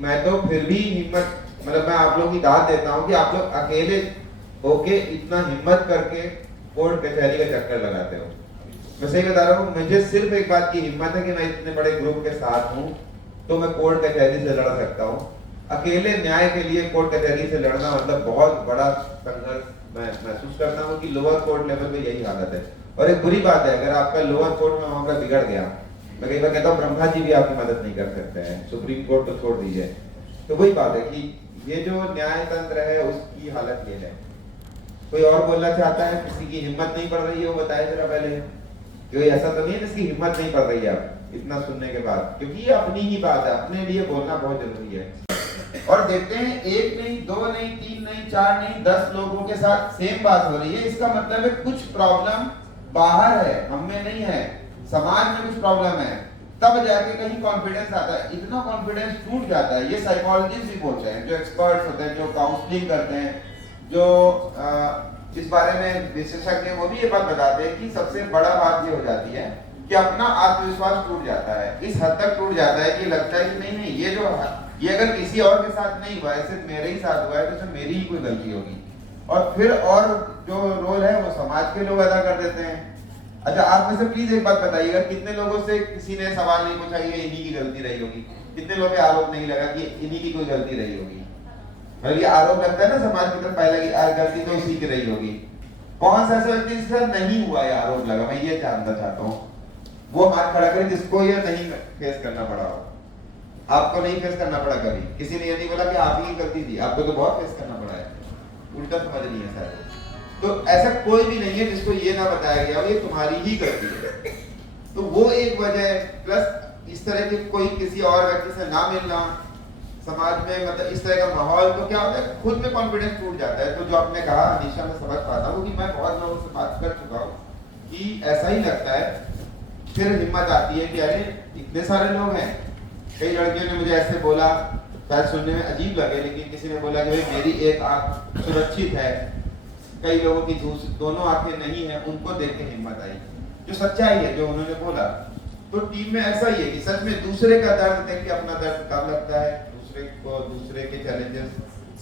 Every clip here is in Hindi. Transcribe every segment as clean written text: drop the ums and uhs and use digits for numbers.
मैं तो फिर भी हिम्मत, मतलब मैं आप लोगों की दाद देता हूँ कि आप लोग अकेले होके इतना हिम्मत करके कोर्ट कचहरी का चक्कर लगाते हो। मैं सही बता रहा हूँ, मुझे सिर्फ एक बात की हिम्मत है कि मैं इतने बड़े ग्रुप के साथ हूँ तो मैं कोर्ट कचहरी से लड़ सकता हूँ। अकेले न्याय के लिए कोर्ट कचहरी से लड़ना मतलब बहुत बड़ा संघर्ष मैं महसूस करता हूँ कि लोअर कोर्ट लेवल पे यही हालत है। और एक बुरी बात है, अगर आपका लोअर कोर्ट में मामला बिगड़ गया, मैं कई बार कहता हूँ ब्रह्मा जी भी आपकी मदद नहीं कर सकते हैं, सुप्रीम कोर्ट तो छोड़ दीजिए। तो वही बात है कि ये जो न्याय तंत्र है उसकी हालत ये है। कोई और बोलना चाहता है? किसी की हिम्मत नहीं पड़ रही है वो बताए जरा पहले। कोई ऐसा तो नहीं है जिसकी हिम्मत नहीं पड़ रही है अब इतना सुनने के बाद, क्योंकि ये अपनी ही बात है, अपने लिए बोलना बहुत जरूरी है। और देखते हैं एक नहीं, दो नहीं, तीन नहीं, चार नहीं, 10 लोगों के साथ सेम बात हो रही है, इसका मतलब है कुछ प्रॉब्लम बाहर है, हम में नहीं है, समाज में कुछ प्रॉब्लम है, तब जाके कहीं कॉन्फिडेंस आता है। इतना कॉन्फिडेंस टूट जाता है, ये साइकोलॉजिस्ट भी बोलते हैं, जो एक्सपर्ट्स होते हैं, जो काउंसलिंग करते हैं, जो इस बारे में विशेषज्ञ, वो भी ये बात बताते हैं कि सबसे बड़ा बात ये हो जाती है कि अपना आत्मविश्वास टूट जाता है, इस हद तक टूट जाता है कि लगता है कि नहीं नहीं, ये अगर किसी और के साथ नहीं हुआ है, सिर्फ मेरे ही साथ हुआ है, तो सिर्फ मेरी ही कोई गलती होगी। और फिर और जो रोल है वो समाज के लोग अदा कर देते हैं। अच्छा, आप में से प्लीज एक बात बताइएगा, कितने लोगों से किसी ने सवाल नहीं पूछा कि इन्हीं की गलती रही होगी? कितने लोगों पे आरोप नहीं लगा कि इन्हीं की कोई गलती रही होगी? मतलब ये आरोप लगता है ना समाज की तरफ पहले कि गलती तो इसी की रही होगी। कौन सा ऐसा व्यक्ति जिसका नहीं हुआ है आरोप लगा? मैं ये जानना चाहता हूँ, वो हाथ खड़ा करे जिसको ये नहीं फेस करना पड़ा हो। आपको नहीं फेस करना पड़ा कभी? किसी ने ये नहीं बोला कि आप ही गलती थी, आपको तो बहुत फेस करना पड़ा है, उल्टा समझ नहीं है शायद। तो ऐसा कोई भी नहीं है जिसको ये ना बताया गया ये तुम्हारी ही गलती है। तो वो एक वजह है, प्लस इस तरह के कोई किसी और व्यक्ति से ना मिलना समाज में, मतलब इस तरह का माहौल, तो क्या होता है खुद में कॉन्फिडेंस टूट जाता है। तो जो आपने कहा अनीशा, मैं समझ पाता हूँ कि मैं बहुत लोगों से बात कर चुका हूँ कि ऐसा ही लगता है। फिर हिम्मत आती है कि अरे इतने सारे लोग हैं। कई लड़कियों ने मुझे ऐसे बोला, शायद सुनने में अजीब लगे, लेकिन किसी ने बोला कि भाई मेरी एक आंख सुरक्षित है, कई लोगों की दोनों आंखें नहीं है, उनको देख के हिम्मत आई। जो सच्चाई है जो उन्होंने बोला। तो टीम में ऐसा ही है कि सच में दूसरे का दर्द देख के अपना दर्द कम लगता है, दूसरे को, दूसरे के चैलेंजेस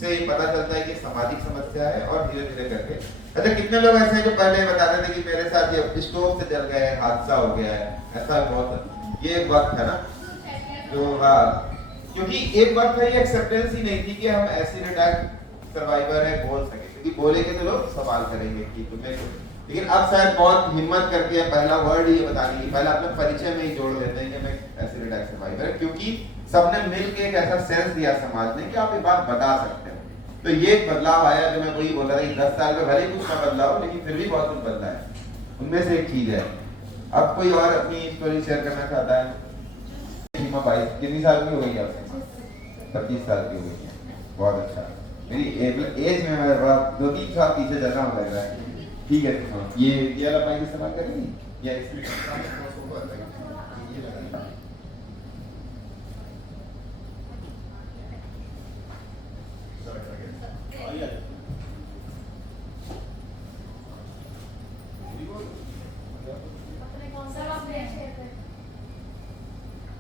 से पता चलता है कि सामाजिक समस्या है, और धीरे धीरे करके। अच्छा, कितने लोग ऐसे हैं जो पहले बताते थे कि मेरे साथ ये स्टोव से जल गया है, हादसा हो गया है, ऐसा बहुत। ये एक वक्त है ना जो, हाँ, क्योंकि एक वक्त है, ये एक्सेप्टेंस ही नहीं थी कि हम एसिड अटैक सर्वाइवर है बोल सके, क्योंकि बोलेंगे तो लोग सवाल करेंगे कि तुम्हें। लेकिन अब शायद बहुत हिम्मत करके पहला वर्ड ये बताने की, पहले अपने परिचय में ही जोड़ देते हैं कि मैं एसिड अटैक सर्वाइवर है, क्योंकि सबने मिलकर एक ऐसा सेंस दिया समाज ने कि आप ये बात बता सकते हैं। तो ये एक बदलाव आया, जो मैं वही बोल रहा था कि 10 साल में भले ही कुछ ना बदलाव, लेकिन फिर भी बहुत कुछ बदला है। उनमें से एक चीज है। अब कोई और अपनी स्टोरी शेयर करना चाहता है? सीमा 22 कितनी साल की हो गई आपसे? 25 साल की हो गई है, बहुत अच्छा। मेरी एज में मैं 2-3 साल पीछे चल रहा हूँ लग रहा है। ठीक है, ये वाला माइक इस्तेमाल करेंगे या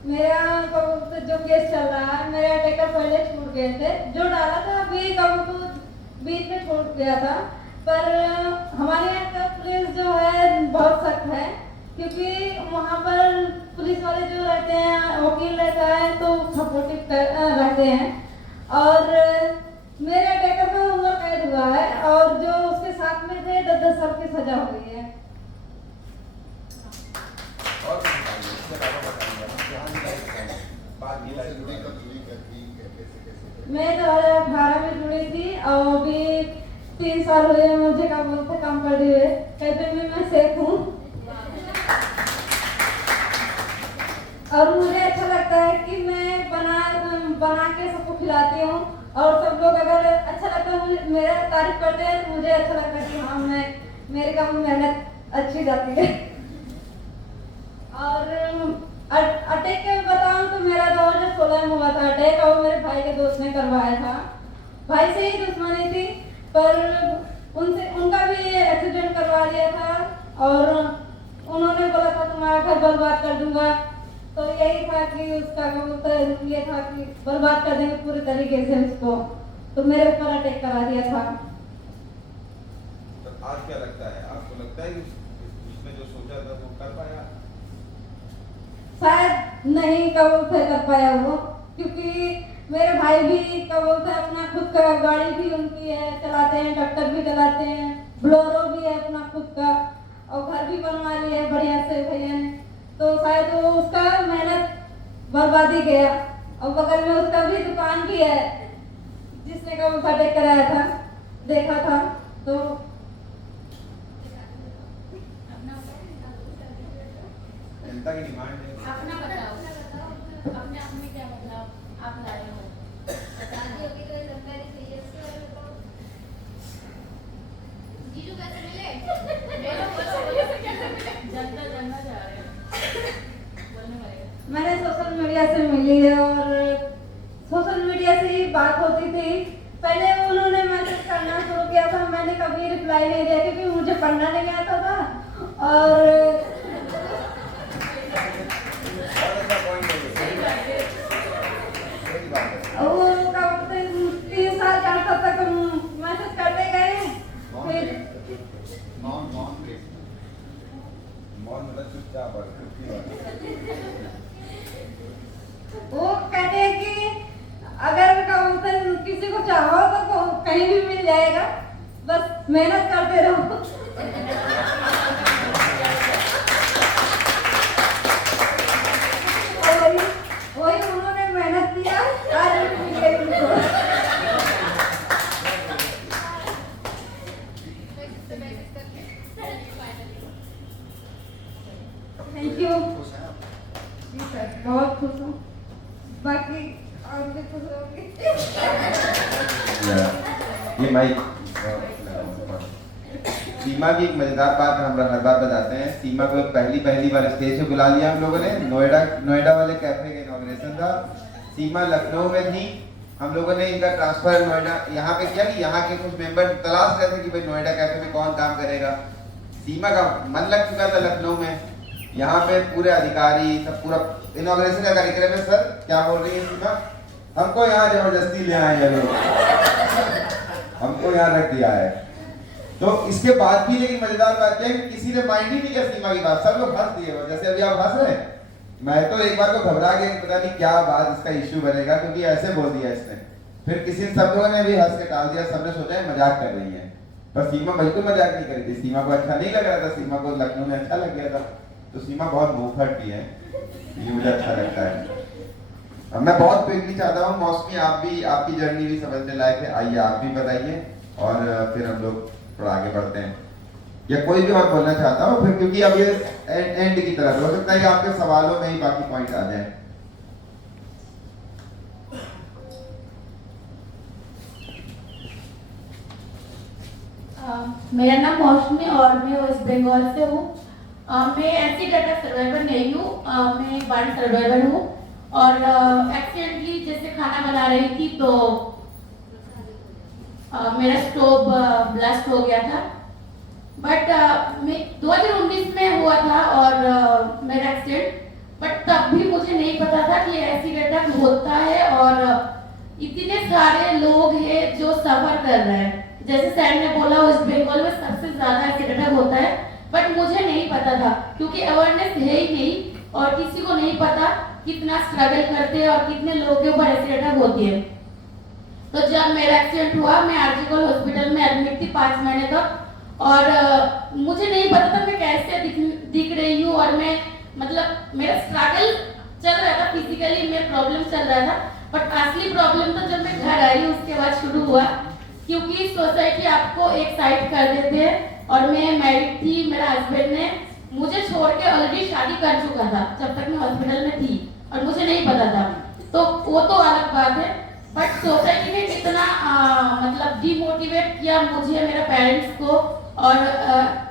मेरा कबूतर जो केस चल रहा है, मेरे अटैकर पहले छूट गए थे, जो डाला था अभी कबूतर बीच में छूट गया था। पर हमारे यहाँ का पुलिस जो है बहुत सख्त है, क्योंकि वहाँ पर पुलिस वाले जो रहते हैं, वकील रहता है तो सपोर्टिव रहते हैं। और मेरे अटैकर में उम्र कैद हुआ है, और जो उसके साथ में थे 10-10 साल की सजा हो गई है। मैं 2018 में जुड़ी थी, और अभी 3 साल हुए मुझे काम कर रही है। कहते में मैं सेफ हूँ, और मुझे अच्छा लगता है कि मैं बना के सबको खिलाती हूँ, और सब लोग अगर अच्छा लगता है, मुझे मेरा तारीफ करते हैं, तो मुझे अच्छा लगता है कि हाँ, मेरे काम में मेहनत अच्छी जाती है। और अटैक के बताऊं तो मेरा 2016 में हुआ था अटैक, और मेरे भाई के दोस्त ने करवाया था। भाई से ही दुश्मनी थी, पर उनका भी एक्सीडेंट करवा लिया था, और उन्होंने बोला था तुम्हारा घर बर्बाद कर दूंगा, तो यही था कि उसका ये था कि बर्बाद कर देंगे पूरी तरीके से उसको, तो मेरे ऊपर अटैक करा दिया था। तो आज क्या लगता है, आपको लगता है कि उसने जो सोचा था वो कर पाया? शायद नहीं कबूल से कर पाया वो, क्योंकि मेरे भाई भी कबूल से अपना खुद का गाड़ी भी उनकी है, चलाते हैं, ट्रैक्टर भी चलाते हैं, ब्लोरो भी है अपना खुद का, और घर भी बनवा लिया है बढ़िया से भैया ने। तो शायद वो उसका मेहनत बर्बादी गया। और बगल में उसका भी दुकान भी है जिसने कबूल से अटैक कराया था, देखा था। तो जनता की डिमांड है। अपना बताओ, अपने आप में क्या मतलब आप लाए हो? शादी होगी तो जानकारी चाहिए उसके बारे में बताओ। जीजू कैसे मिले? जनता जानना चाह रहे हैं, बोलने वाले। मैंने सोशल मीडिया से मिली है और सोशल मीडिया से ही बात होती थी। पहले उन्होंने मैसेज करना शुरू किया था, मैंने कभी रिप्लाई नहीं दिया क्योंकि मुझे पढ़ना नहीं आता था। और वो कब 3 साल 4 साल तक मैसेज करते गए, फिर वो कहते हैं कि अगर कबूतर किसी को चाहो तो कहीं भी मिल जाएगा, बस मेहनत करते रहो। वही उन्होंने मेहनत किया, आज भी मिल गई उनको। थैंक यू जी सर, बहुत खुश हूँ, बाकी और भी खुश होंगी। ये माइक सीमा की एक मजेदार बात हम हर बार बताते हैं। सीमा को पहली बार स्टेज पे बुला लिया हम लोगों ने, नोएडा वाले कैफे का इनॉग्रेशन था। सीमा लखनऊ में थी, हम लोगों ने इनका ट्रांसफर नोएडा यहाँ पे किया कि यहाँ के कुछ मेंबर तलाश रहे थे कि भाई नोएडा कैफे में कौन काम करेगा। सीमा का मन लग चुका था लखनऊ में, यहाँ पे पूरे अधिकारी सब पूरा इनॉग्रेशन का कार्यक्रम है। सर क्या बोल रही है सीमा? हमको यहाँ जबरदस्ती ले आए हैं लोग, हमको यहाँ रख दिया है। तो इसके बाद भी लेकिन मजेदार बात है कि किसी ने माइंड ही नहीं किया सीमा की बात, सब लोग हंस दिए। जैसे अभी आप हंस रहे हैं, मैं तो एक बार को घबरा गया, पता नहीं क्या बात इसका इश्यू बनेगा, क्योंकि ऐसे बोल दिया इसने। फिर किसी सब लोगों ने भी हंस के टाल दिया, सबने सोचा है मजाक कर रही है, पर सीमा बिल्कुल मजाक नहीं कर रही थी। सीमा को अच्छा नहीं लग रहा था, सीमा को लखनऊ में अच्छा लग गया था। तो सीमा बहुत मुंहफट भी है, ये मुझे अच्छा लगता है। अब मैं बहुत क्विकली चाहता हूँ मौसमी, आप भी, आपकी जर्नी भी समझने लायक है, आइए आप भी बताइए और फिर हम लोग थोड़ा आगे बढ़ते हैं। या कोई भी और बोलना चाहता हूँ फिर, क्योंकि अब ये एंड की तरफ हो सकता है कि आपके सवालों में ही बाकी पॉइंट आ जाए। मेरा नाम मौसमी और मैं वेस्ट बंगाल से हूँ। मैं ऐसी डाटा सर्वाइवर नहीं हूँ, मैं बर्न सर्वाइवर हूँ। और एक्सीडेंटली जैसे खाना बना रही थी तो मेरा स्टोव ब्लास्ट हो गया था। बट मैं 2019 में हुआ था और मेरा एक्सीडेंट, बट तब भी मुझे नहीं पता था कि ऐसी अटैक होता है और इतने सारे लोग हैं जो सफर कर रहे हैं। जैसे सर ने बोला वेस्ट बंगाल में सबसे ज्यादा ऐसी अटैक होता है, बट मुझे नहीं पता था क्योंकि अवेयरनेस है ही नहीं और किसी को नहीं पता कितना स्ट्रगल करते हैं और कितने लोगों के ऊपर ऐसी अटैक होती है। तो जब मेरा एक्सीडेंट हुआ मैं आरजीकर हॉस्पिटल में एडमिट थी 5 महीने तक और मुझे नहीं पता था मैं कैसे दिख रही हूँ और मैं मतलब मेरा स्ट्रगल चल रहा था, फिजिकली मेरा प्रॉब्लम चल रहा था। बट असली प्रॉब्लम तो जब मैं घर आई उसके बाद शुरू हुआ, क्योंकि सोसाइटी आपको एक साइड कर देते हैं और मैं मैरिड थी, मेरा हस्बैंड ने मुझे छोड़ के ऑलरेडी शादी कर चुका था जब तक मैं हॉस्पिटल में थी और मुझे नहीं पता था। तो वो तो अलग बात है, बट सोसाइटी ने कितना मतलब डिमोटिवेट किया मुझे, मेरे पेरेंट्स को और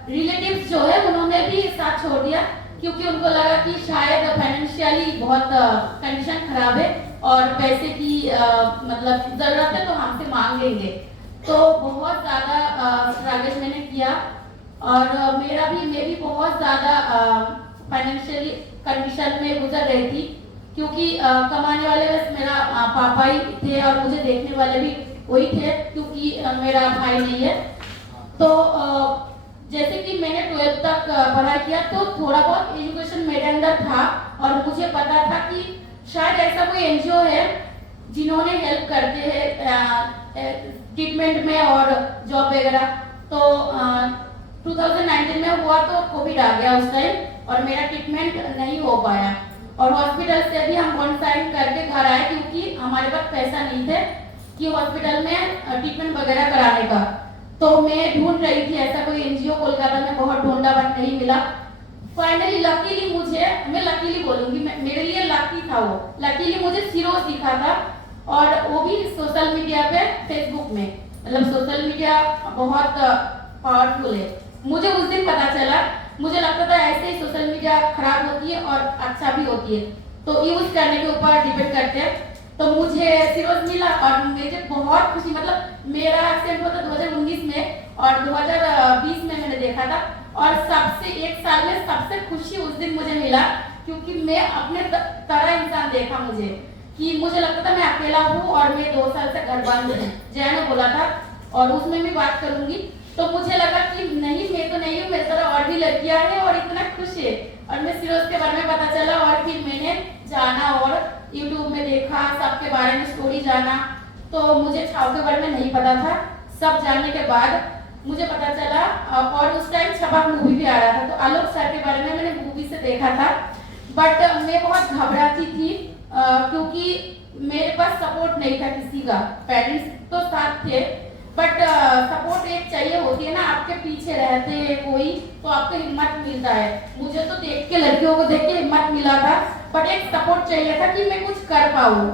रिलेटिव्स जो है उन्होंने भी साथ छोड़ दिया क्योंकि उनको लगा कि शायद फाइनेंशियली बहुत कंडीशन खराब है और पैसे की मतलब जरूरत है तो हमसे मांग लेंगे। तो बहुत ज़्यादा स्ट्रगल मैंने किया और मैं भी बहुत ज़्यादा फाइनेंशियली कंडीशन में गुजर रही थी, क्योंकि कमाने वाले बस मेरा पापा ही थे और मुझे देखने वाले भी वही थे, क्योंकि मेरा भाई नहीं है। तो जैसे कि मैंने 12th तक पढ़ाई किया, तो थोड़ा बहुत एजुकेशन मेरे अंदर था और मुझे पता था कि शायद ऐसा कोई एनजीओ है जिन्होंने हेल्प करते हैं ट्रीटमेंट में और जॉब वगैरह। तो 2019 में हुआ तो कोविड आ गया उस टाइम और मेरा ट्रीटमेंट नहीं हो पाया और हॉस्पिटल से भी हम क्वारंटाइन करके घर आए, क्योंकि हमारे पास पैसा नहीं थे कि हॉस्पिटल में ट्रीटमेंट वगैरह कराने का। तो मैं ढूंढ रही थी ऐसा कोई एनजीओ, कोलकाता में बहुत ढूंढा बट नहीं मिला। फाइनली लकीली मुझे, मैं लकीली बोलूंगी, मेरे लिए लकी था वो, लकीली मुझे सिरोज दिखा था और वो भी सोशल मीडिया पे, फेसबुक में। मतलब सोशल मीडिया बहुत पावरफुल है। मुझे उस दिन पता चला, मुझे लगता था ऐसे ही सोशल मीडिया खराब होती है और अच्छा भी होती है, तो यूज करने के ऊपर डिपेंड करते हैं। तो मुझे सिरोज मिला और मुझे बहुत खुशी, मतलब मेरा एक्सीडेंट हुआ था 2019 में और 2020 में मैंने देखा था और सबसे एक साल में सबसे खुशी उस दिन मुझे मिला, क्योंकि मैं अपने तरह इंसान देखा मुझे, कि मुझे लगता था मैं अकेला हूँ और मैं 2 साल से घर बंद हूँ, जया ने बोला था और उसमें भी बात करूंगी। तो मुझे लगा कि नहीं, मैं तो नहीं हूँ, मेरी तरह और भी लड़कियां हैं और इतना खुश है। और मैं सिरोज के बारे में पता चला और फिर मैंने जाना और यूट्यूब में देखा, सबके बारे में स्टोरी जाना। तो मुझे छाव के बारे में नहीं पता था, सब जानने के बाद मुझे पता चला। और उस टाइम छपाक मूवी भी आ रहा था, तो आलोक सर के बारे में मैंने मूवी से देखा था, बट मैं बहुत घबराती थी क्योंकि मेरे पास सपोर्ट नहीं था किसी का। पेरेंट्स तो साथ थे बट सपोर्ट एक चाहिए होती है ना, आपके पीछे रहते हैं कोई तो आपको हिम्मत मिलता है। मुझे तो देख के, लड़कियों को देख के हिम्मत मिला था, बट एक सपोर्ट चाहिए था कि मैं कुछ कर पाऊँ।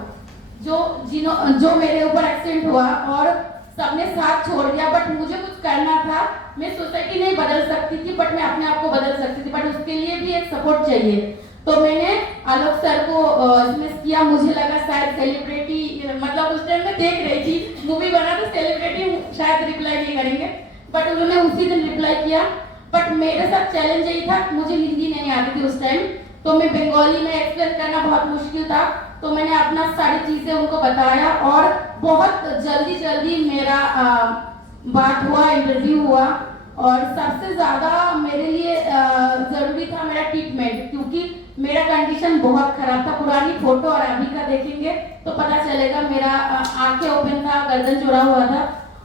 जो मेरे ऊपर एक्सीडेंट हुआ और सबने साथ छोड़ दिया, बट मुझे कुछ करना था। मैं सोसाइटी नहीं बदल सकती थी बट मैं अपने आप को बदल सकती थी, बट उसके लिए भी एक सपोर्ट चाहिए। तो मैंने आलोक सर को इसमें किया। मुझे लगा शायद सेलिब्रिटी, मतलब उस टाइम मैं देख रही थी मूवी बना तो सेलिब्रिटी शायद रिप्लाई नहीं करेंगे, बट उन्होंने उसी दिन रिप्लाई किया। बट मेरे साथ चैलेंज यही था, मुझे हिंदी नहीं आती थी उस टाइम, तो मैं बंगाली में एक्सप्लेन करना बहुत मुश्किल था। तो मैंने अपना सारी चीजें उनको बताया और बहुत जल्दी मेरा बात हुआ, इंटरव्यू हुआ। और सबसे ज्यादा मेरे लिए जरूरी था मेरा ट्रीटमेंट, क्योंकि मेरा कंडीशन बहुत खराब था। पुरानी फोटो और अभी का देखेंगे तो पता चलेगा, मेरा आंखें ओपन था, गर्दन चौड़ा हुआ था।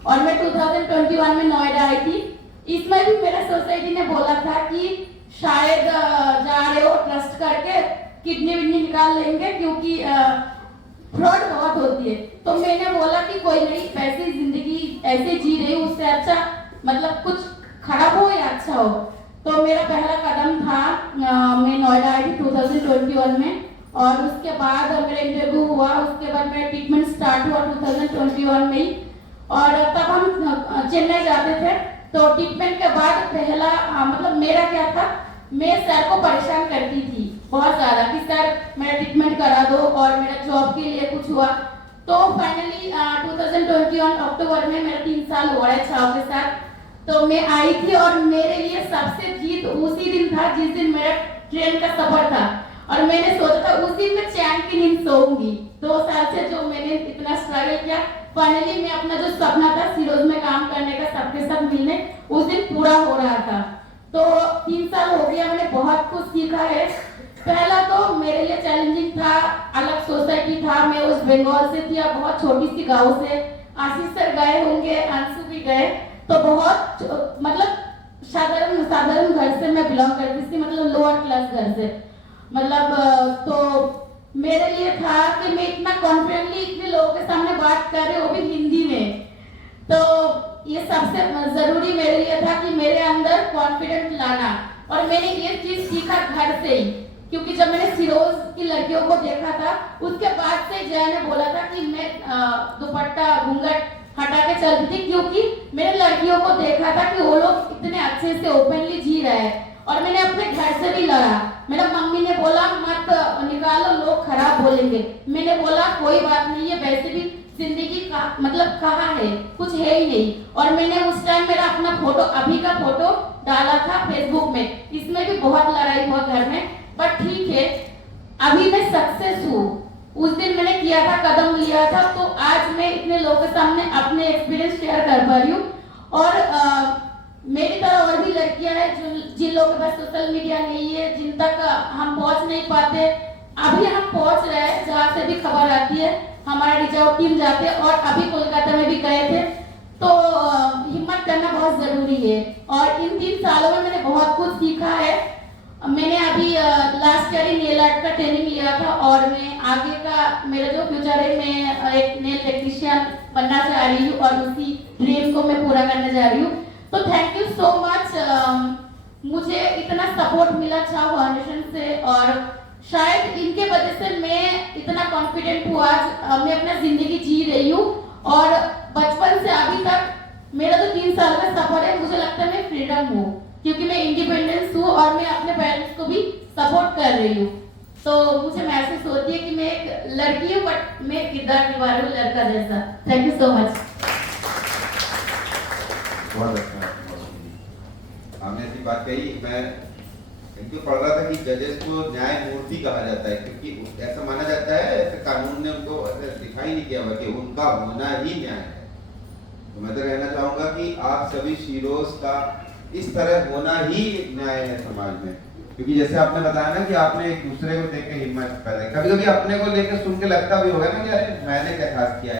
और मैं 2021 में नोएडा आई थी। इसमें भी मेरा सोसाइटी ने बोला था कि शायद जा रहे हो ट्रस्ट करके किडनी विडनी निकाल लेंगे, क्योंकि फ्रॉड बहुत होती है। तो मैंने बोला कि कोई नहीं, वैसे जिंदगी ऐसे जी रही हूँ, उससे अच्छा मतलब कुछ खराब हो या अच्छा हो। तो मेरा पहला कदम था, मैं नोएडा आई थी 2021 में और उसके बाद मेरा इंटरव्यू हुआ, उसके बाद मेरा ट्रीटमेंट स्टार्ट हुआ 2021 में ही। और तब हम चेन्नई जाते थे। तो ट्रीटमेंट के बाद पहला मतलब मेरा क्या था, मैं सर को परेशान करती थी बहुत ज्यादा कि सर मेरा ट्रीटमेंट करा दो और मेरा जॉब के लिए कुछ हुआ। तो फाइनली 2021 अक्टूबर में मेरा 3 साल हुआ है छाव के साथ। तो मैं आई थी और मेरे लिए सबसे जीत उसी दिन था जिस दिन मेरा ट्रेन का सफर था। और मैंने सोचा था उस दिन मैं चैन की नींद सोऊंगी। 2 साल से जो मैंने इतना स्ट्रगल किया, फाइनली मैं अपना जो सपना था सिरोज में काम करने का, सबके साथ मिलने, उस दिन पूरा हो रहा था। तो 3 साल हो गया, मैंने बहुत कुछ सीखा है। पहला तो मेरे लिए चैलेंजिंग था, अलग सोसाइटी था, मैं उस बंगाल से थी, बहुत छोटी सी गाँव से। आशीष सर गए होंगे, अंशु भी गए, तो बहुत मतलब साधारण घर से मैं बिलोंग करती थी, मतलब लोअर क्लास घर से। मतलब तो मेरे लिए था कि मैं इतना कॉन्फिडेंटली इतने लोगों के सामने बात कर रही हूँ, वो भी हिंदी में। तो ये सबसे जरूरी मेरे लिए था कि मेरे अंदर कॉन्फिडेंस लाना। और मैंने ये चीज सीखा घर से ही, क्योंकि जब मैंने सिरोज की लड़कियों को देखा था, उसके बाद से जया ने बोला था कि मैं दुपट्टा घूंघट हटा के चलती थी, क्योंकि मैंने लड़कियों को देखा था कि वो लोग इतने अच्छे से ओपनली जी रहे हैं। और मैंने अपने घर से भी लड़ा। मेरा मम्मी ने बोला मत निकालो, लोग खराब बोलेंगे। मैंने बोला कोई बात नहीं है, वैसे भी जिंदगी का मतलब कहाँ है, कुछ है ही नहीं। और मैंने उस टाइम मेरा अपना फोटो, अभी का फोटो डाला था फेसबुक में। इसमें भी बहुत लड़ाई हुआ घर में, बट ठीक है, अभी मैं सक्सेस हूँ। उस दिन मैंने किया था, कदम लिया था, तो आज मैं इतने लोगों के सामने अपने एक्सपीरियंस शेयर कर पा रही हूँ। और मेरी तरह और भी लड़कियां हैं जिन लोगों के पास सोशल मीडिया नहीं है, जिन तक हम पहुंच नहीं पाते, अभी हम पहुंच रहे हैं। जहाँ से भी खबर आती है हमारे रीच आउट टीम जाते हैं, और अभी कोलकाता में भी गए थे। तो हिम्मत करना बहुत जरूरी है, और इन 3 सालों में मैंने बहुत कुछ सीखा है। मैंने अभी लास्ट ईयर ही नेल आर्ट का ट्रेनिंग लिया था, और मैं आगे का मेरा जो फ्यूचर है, मैं एक नेल टेक्नीशियन बनना चाह रही हूँ, और उसी ड्रीम को मैं पूरा करने जा रही हूँ। तो थैंक यू सो मच। मुझे इतना सपोर्ट मिला छाव फाउंडेशन से, और शायद इनके वजह से मैं इतना कॉन्फिडेंट हूँ आज। मैं अपना जिंदगी जी रही हूँ, और बचपन से अभी तक मेरा जो 3 साल का सफर है, मुझे लगता है मैं फ्रीडम हूँ, क्योंकि मैं इंडिपेंडेंस हूँ और मैं अपने पेरेंट्स को भी सपोर्ट कर रही हूँ। तो मुझे महसूस होती है कि मैं एक लड़की हूँ, बट मैं किरदार निभा रही हूँ लड़का जैसा। Thank you so much. बहुत अच्छा। हमने ऐसी बात कही, मैं इनको पढ़ रहा था कि जजेस को न्यायमूर्ति कहा जाता है, क्योंकि ऐसा माना जाता है, ऐसे कानून ने उनको ऐसे दिखाई नहीं किया हुआ कि उनका होना ही न्याय है। तो मैं तो कहना चाहूंगा कि आप सभी शीरोज का इस तरह होना ही न्याय है समाज में, क्योंकि जैसे आपने बताया ना कि आपने एक दूसरे को देख के हिम्मत पैदा, कभी कभी अपने को लेकर सुन के लगता भी होगा ना कि अरे मैंने क्या खास किया है।